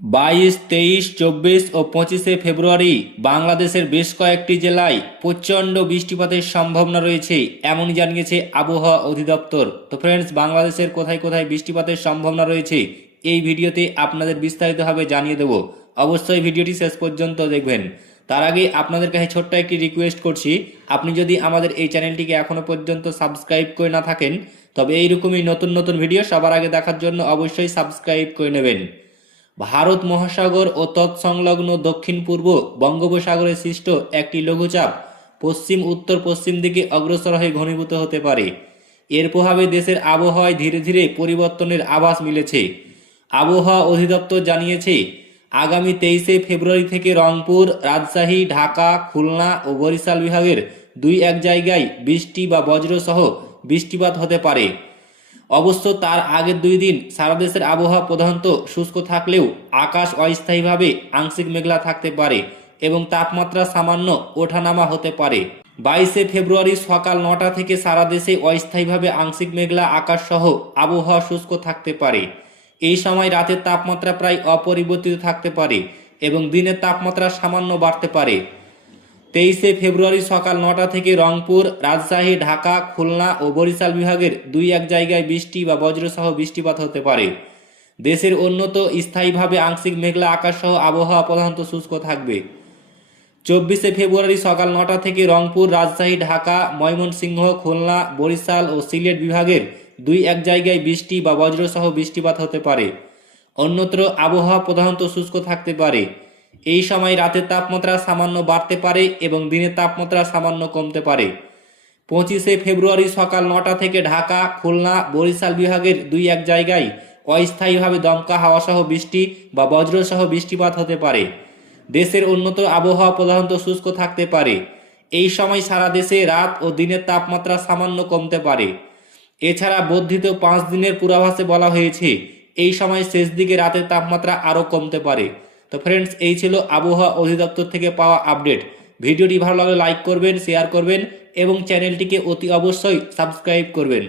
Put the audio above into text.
22, 23, 24 ও 25শে ফেব্রুয়ারি বাংলাদেশের বেশ কয়েকটি জেলায় প্রচণ্ড বৃষ্টিপাতের সম্ভাবনা রয়েছে, এমনই জানিয়েছে আবহাওয়া অধিদপ্তর। তো ফ্রেন্ডস, বাংলাদেশের কোথায় কোথায় বৃষ্টিপাতের সম্ভাবনা রয়েছে এই ভিডিওতে আপনাদের বিস্তারিতভাবে জানিয়ে দেব। অবশ্যই ভিডিওটি শেষ পর্যন্ত দেখবেন। তার আগে আপনাদের কাছে ছোট্ট একটি রিকোয়েস্ট করছি, আপনি যদি আমাদের এই চ্যানেলটিকে এখনও পর্যন্ত সাবস্ক্রাইব করে না থাকেন, তবে এইরকমই নতুন নতুন ভিডিও সবার আগে দেখার জন্য অবশ্যই সাবস্ক্রাইব করে নেবেন। ভারত মহাসাগর ও তৎসংলগ্ন দক্ষিণ পূর্ব বঙ্গোপসাগরে সৃষ্ট একটি লঘুচাপ পশ্চিম উত্তর পশ্চিম দিকে অগ্রসর হয়ে ঘনীভূত হতে পারে। এর প্রভাবে দেশের আবহাওয়ায় ধীরে ধীরে পরিবর্তনের আভাস মিলেছে। আবহাওয়া অধিদপ্তর জানিয়েছে, আগামী 23শে ফেব্রুয়ারি থেকে রংপুর, রাজশাহী, ঢাকা, খুলনা ও বরিশাল বিভাগের দুই এক জায়গায় বৃষ্টি বা বজ্রসহ বৃষ্টিপাত হতে পারে। অবশ্য তার আগের 2 দিন সারা দেশের আবহাওয়া প্রধানত শুষ্ক থাকলেও আকাশ অস্থায়ীভাবে আংশিক মেঘলা থাকতে পারে এবং তাপমাত্রা সামান্য ওঠানামা হতে পারে। 22শে ফেব্রুয়ারি সকাল 9টা থেকে সারা দেশে অস্থায়ীভাবে আংশিক মেঘলা আকাশ সহ আবহাওয়া শুষ্ক থাকতে পারে। এই সময় রাতের তাপমাত্রা প্রায় অপরিবর্তিত থাকতে পারে এবং দিনের তাপমাত্রা সামান্য বাড়তে পারে। 23শে ফেব্রুয়ারি সকাল 9টা থেকে রংপুর, রাজশাহী, ঢাকা, খুলনা ও বরিশাল বিভাগের দুই এক জায়গায় বৃষ্টি বা বজ্রসহ বৃষ্টিপাত হতে পারে। দেশের অন্যত্র স্থায়ীভাবে আংশিক মেঘলা আকাশ সহ আবহাওয়া প্রধানত শুষ্ক থাকবে। 24শে ফেব্রুয়ারি সকাল 9টা থেকে রংপুর, রাজশাহী, ঢাকা, ময়মনসিংহ, খুলনা, বরিশাল ও সিলেট বিভাগের দুই এক জায়গায় বৃষ্টি বা বজ্রসহ বৃষ্টিপাত হতে পারে। অন্যত্র আবহাওয়া প্রধানত শুষ্ক থাকতে পারে। এই সময় রাতের তাপমাত্রা সামান্য বাড়তে পারে এবং দিনের তাপমাত্রা সামান্য কমতে পারে। 25শে ফেব্রুয়ারি সকাল 9টা থেকে ঢাকা, খুলনা, বরিশাল বিভাগের দুই এক জায়গায় অস্থায়ীভাবে দমকা হাওয়াসহ বৃষ্টি বা বজ্রসহ বৃষ্টিপাত হতে পারে। দেশের অন্যত্র আবহাওয়া প্রধানত শুষ্ক থাকতে পারে। এই সময় সারা দেশে রাত ও দিনের তাপমাত্রা সামান্য কমতে পারে। এছাড়া বর্ধিত 5 দিনের পূর্বাভাসে বলা হয়েছে, এই সময় শেষ দিকে রাতের তাপমাত্রা আরও কমতে পারে। তো ফ্রেন্ডস, এই ছিল আবহাওয়া অধিদপ্তর থেকে পাওয়া আপডেট। ভিডিওটি ভালো লাগলে লাইক করবেন, শেয়ার করবেন এবং চ্যানেলটিকে অতি অবশ্যই সাবস্ক্রাইব করবেন।